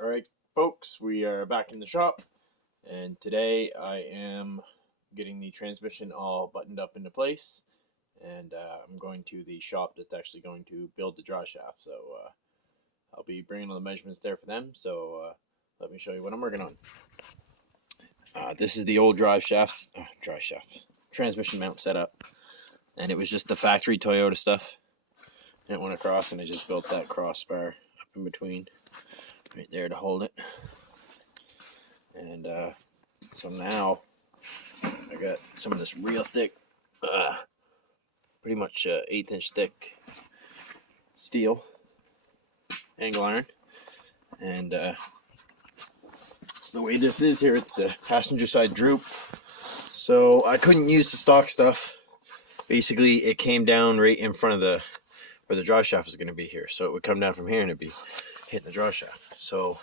Alright folks, we are back in the shop, and today I am getting the transmission all buttoned up into place, and I'm going to the shop that's actually going to build the drive shaft, so I'll be bringing all the measurements there for them, so let me show you what I'm working on. This is the old transmission mount setup, and it was just the factory Toyota stuff, and it went across, and I just built that crossbar up in between right there to hold it. And so now I got some of this real thick, pretty much 1/8 inch thick steel angle iron, and the way this is here, it's a passenger side droop, so I couldn't use the stock stuff. Basically it came down right in front of the where the drive shaft is going to be here, so it would come down from here and it'd be hitting the drive shaft. So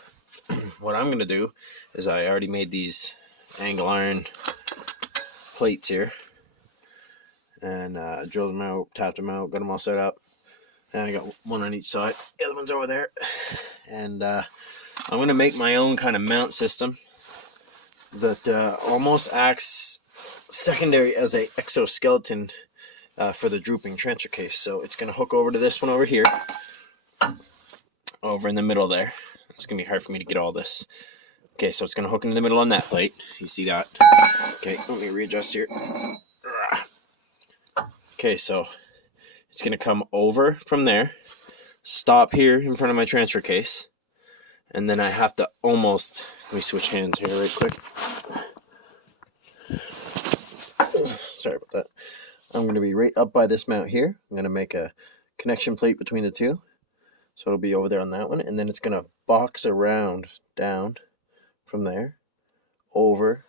what I'm going to do is I already made these angle iron plates here, and drilled them out, tapped them out, got them all set up, and I got one on each side. The other one's over there, and I'm going to make my own kind of mount system that almost acts secondary as a exoskeleton for the drooping transfer case. So it's going to hook over to this one over here, over in the middle there. It's going to be hard for me to get all this. Okay, so it's going to hook into the middle on that plate. You see that? Okay, let me readjust here. Okay, so it's going to come over from there, stop here in front of my transfer case, and then I have to almost, let me switch hands here right quick. Sorry about that. I'm going to be right up by this mount here. I'm going to make a connection plate between the two. So it'll be over there on that one, and then it's going to box around down from there, over,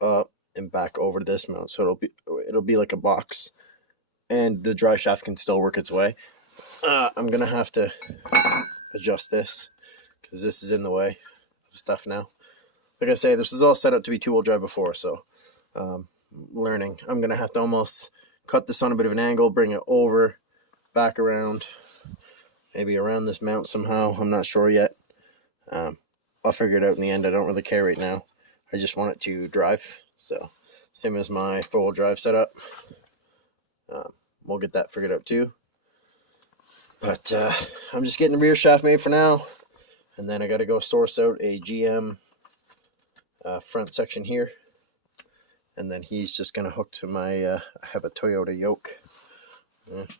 up, and back over to this mount. So it'll be like a box, and the drive shaft can still work its way. I'm going to have to adjust this because this is in the way of stuff now. Like I say, this was all set up to be two-wheel drive before, so learning. I'm going to have to almost cut this on a bit of an angle, bring it over, back around, maybe around this mount somehow. I'm not sure yet. I'll figure it out in the end. I don't really care right now. I just want it to drive. So same as my four-wheel drive setup. We'll get that figured out too. But I'm just getting the rear shaft made for now. And then I got to go source out a GM front section here. And then he's just going to hook to my, I have a Toyota yoke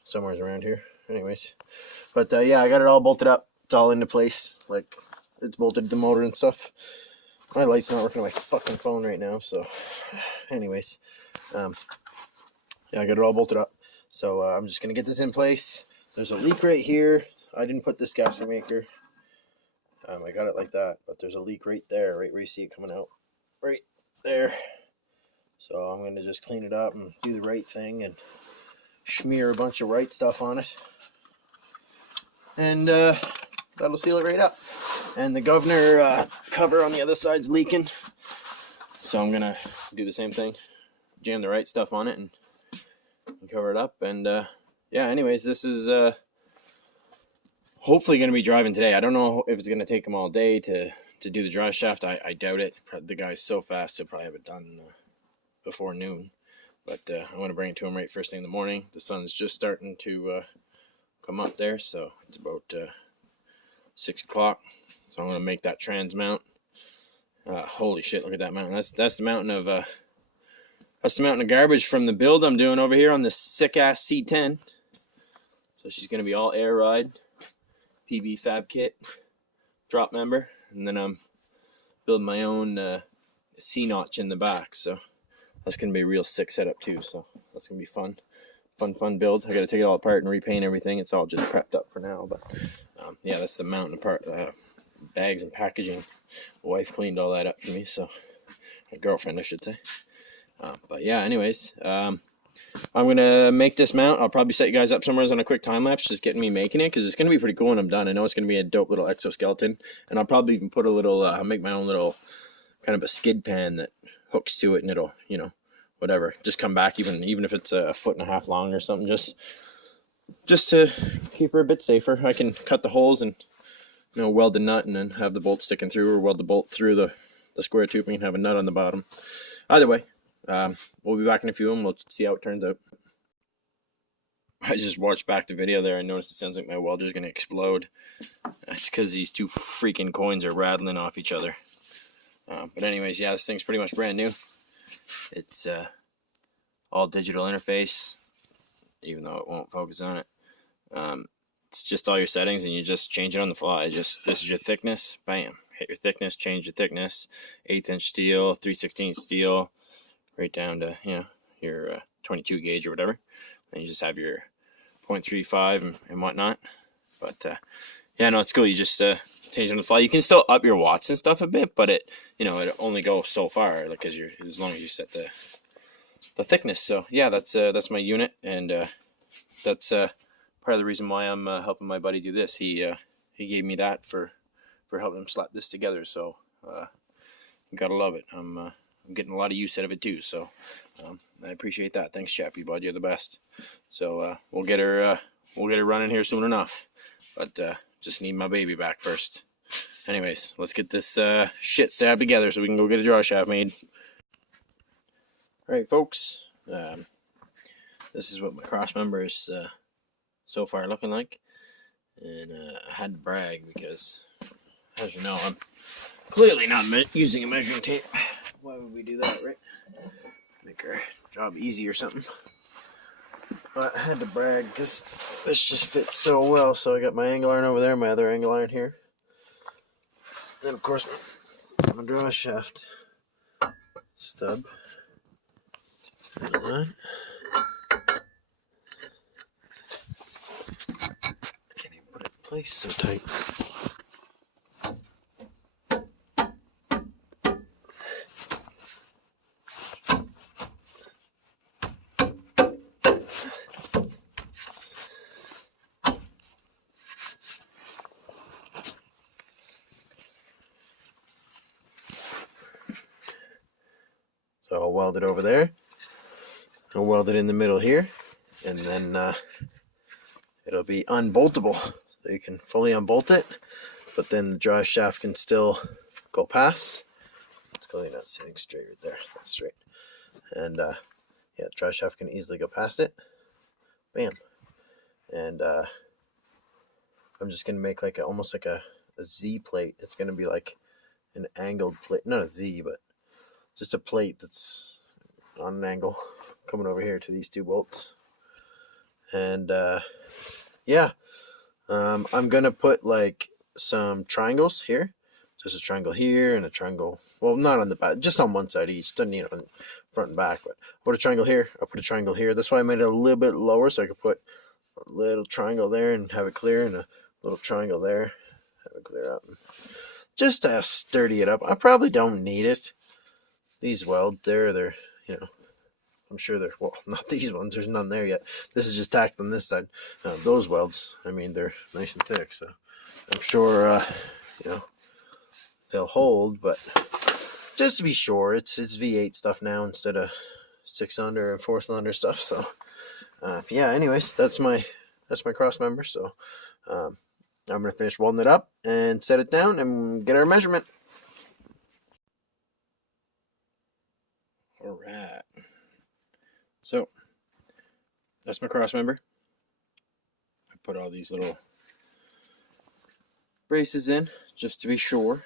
somewhere around here. Anyways, but yeah, I got it all bolted up. It's all into place, like it's bolted to the motor and stuff. My light's not working on my fucking phone right now, so anyways, yeah, I got it all bolted up. So I'm just gonna get this in place. There's a leak right here. I didn't put this gasket maker. I got it like that, but there's a leak right there, right where you see it coming out, right there. So I'm gonna just clean it up and do the right thing and smear a bunch of right stuff on it, and that'll seal it right up. And the governor cover on the other side's leaking, so I'm gonna do the same thing, jam the right stuff on it and cover it up. And yeah, anyways, this is hopefully gonna be driving today. I don't know if it's gonna take them all day to do the drive shaft. I doubt it. The guy's so fast he'll probably have it done before noon. But I want to bring it to him right first thing in the morning. The sun's just starting to come up there, so it's about 6 o'clock. So I'm going to make that trans mount. Holy shit! Look at that mountain. That's the mountain of garbage from the build I'm doing over here on this sick ass C10. So she's going to be all air ride, PB fab kit, drop member, and then I'm building my own C notch in the back. So that's going to be a real sick setup too, so that's going to be fun build. I got to take it all apart and repaint everything. It's all just prepped up for now, but yeah, that's the mountain part, bags and packaging. My wife cleaned all that up for me, so my girlfriend, I should say. But yeah, anyways, I'm going to make this mount. I'll probably set you guys up somewhere on a quick time lapse, just getting me making it, because it's going to be pretty cool when I'm done. I know it's going to be a dope little exoskeleton, and I'll probably even put a little, I'll make my own little kind of a skid pan that hooks to it, and it'll, you know, whatever, just come back, even if it's 1.5 feet long or something, just to keep her a bit safer. I can cut the holes and weld the nut and then have the bolt sticking through, or weld the bolt through the square tubing and have a nut on the bottom. Either way, we'll be back in a few and we'll see how it turns out. I just watched back the video there and noticed it sounds like my welder's going to explode. It's because these two freaking coins are rattling off each other. But anyways, yeah, this thing's pretty much brand new. It's all digital interface, even though it won't focus on it. It's just all your settings, and you just change it on the fly. This is your thickness, bam, hit your thickness, change your thickness, 1/8 inch steel, 3/16 steel, right down to your 22 gauge or whatever. And you just have your 0.35 and whatnot. But yeah, no, it's cool. You just change it on the fly. You can still up your watts and stuff a bit, but it it only goes so far, like as long as you set the thickness. So yeah, that's my unit, and that's part of the reason why I'm helping my buddy do this. He gave me that for helping him slap this together. So you gotta love it. I'm getting a lot of use out of it too. So I appreciate that. Thanks, Chappie bud. You're the best. So we'll get her running here soon enough. But just need my baby back first. Anyways, let's get this shit stabbed together so we can go get a draw shaft made. Alright, folks. This is what my cross member is so far looking like. And I had to brag because, as you know, I'm clearly not using a measuring tape. Why would we do that, right? Make our job easy or something. But I had to brag because this just fits so well. So I got my angle iron over there, my other angle iron here. Then of course my draw shaft stub. And that. Can't even put it in place, so tight. So I'll weld it over there. I'll weld it in the middle here, and then it'll be unboltable. So you can fully unbolt it, but then the drive shaft can still go past. It's clearly not sitting straight right there. That's straight. And yeah, the drive shaft can easily go past it. Bam. And I'm just gonna make like almost like a Z plate. It's gonna be like an angled plate, not a Z, but just a plate that's on an angle coming over here to these two bolts. And yeah, I'm gonna put like some triangles here, just a triangle here and a triangle, well, not on the back, just on one side each, doesn't need it on front and back. But I'll put a triangle here, I'll put a triangle here. That's why I made it a little bit lower, so I could put a little triangle there and have it clear, and a little triangle there, have it clear up, just to sturdy it up. I probably don't need it. These welds, they're I'm sure they're, well, not these ones, there's none there yet. This is just tacked on this side. Those welds, I mean, they're nice and thick, so I'm sure they'll hold. But just to be sure, it's V8 stuff now instead of 6-cylinder and 4-cylinder stuff. So yeah, anyways, that's my cross member. So I'm gonna finish welding it up and set it down and get our measurement. All right. So that's my cross member. I put all these little braces in just to be sure.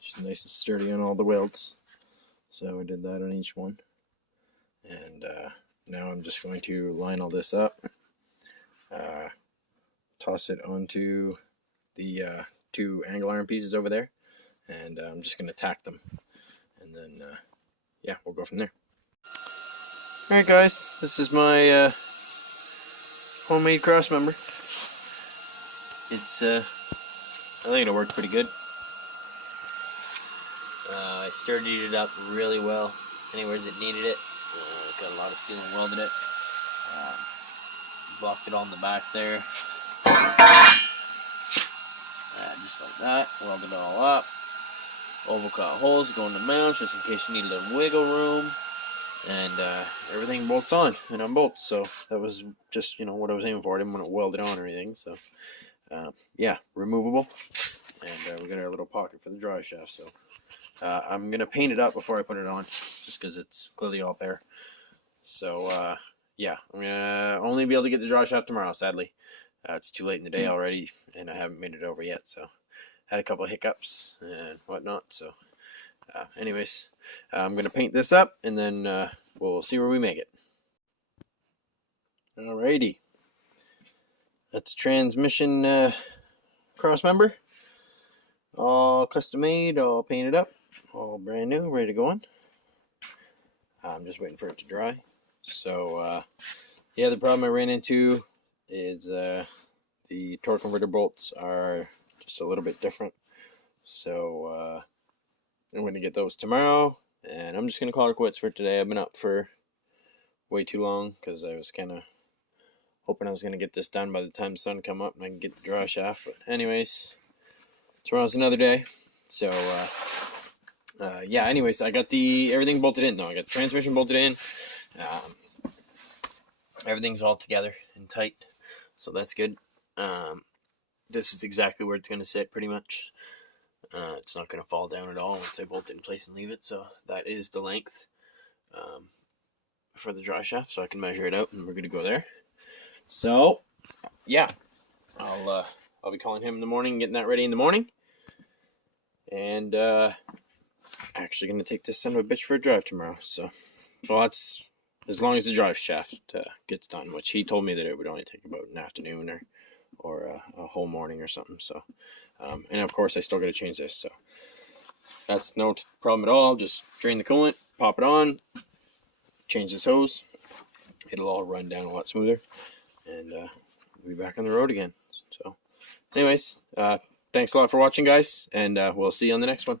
She's nice and sturdy on all the welds. So I did that on each one. And now I'm just going to line all this up, toss it onto the two angle iron pieces over there, and I'm just going to tack them. And then, yeah, we'll go from there. Alright guys, this is my homemade cross member. It's, I think it'll work pretty good. I sturdied it up really well anywhere it needed it. Got a lot of steel and welded it. Blocked it on the back there. Just like that. Welded it all up. Oval cut holes go in the mounts just in case you need a little wiggle room. And everything bolts on and unbolts. So that was just what I was aiming for. I didn't want to weld it on or anything. So yeah, removable. And we got our little pocket for the dry shaft. So I'm going to paint it up before I put it on, just because it's clearly all bare. So yeah, I'm going to only be able to get the dry shaft tomorrow, sadly. It's too late in the day already, and I haven't made it over yet. So had a couple of hiccups and whatnot. So anyways, I'm going to paint this up, and then we'll see where we make it. Alrighty. That's transmission cross member. All custom made, all painted up, all brand new, ready to go on. I'm just waiting for it to dry. So yeah, the problem I ran into is the torque converter bolts are just a little bit different. So I'm going to get those tomorrow, and I'm just going to call it quits for today. I've been up for way too long because I was kind of hoping I was going to get this done by the time the sun come up and I can get the dry shaft. But anyways, tomorrow's another day. So yeah, anyways, I got everything bolted in though. I got the transmission bolted in. Everything's all together and tight, so that's good. This is exactly where it's going to sit pretty much. It's not going to fall down at all once I bolt it in place and leave it. So that is the length for the dry shaft, so I can measure it out, and we're going to go there. So yeah, I'll be calling him in the morning, getting that ready in the morning, and actually going to take this son of a bitch for a drive tomorrow. So, well, that's as long as the drive shaft gets done, which he told me that it would only take about an afternoon or a whole morning or something. So, and of course I still got to change this, so that's no problem at all. Just drain the coolant, pop it on, change this hose. It'll all run down a lot smoother, and we'll be back on the road again. So anyways, thanks a lot for watching, guys, and we'll see you on the next one.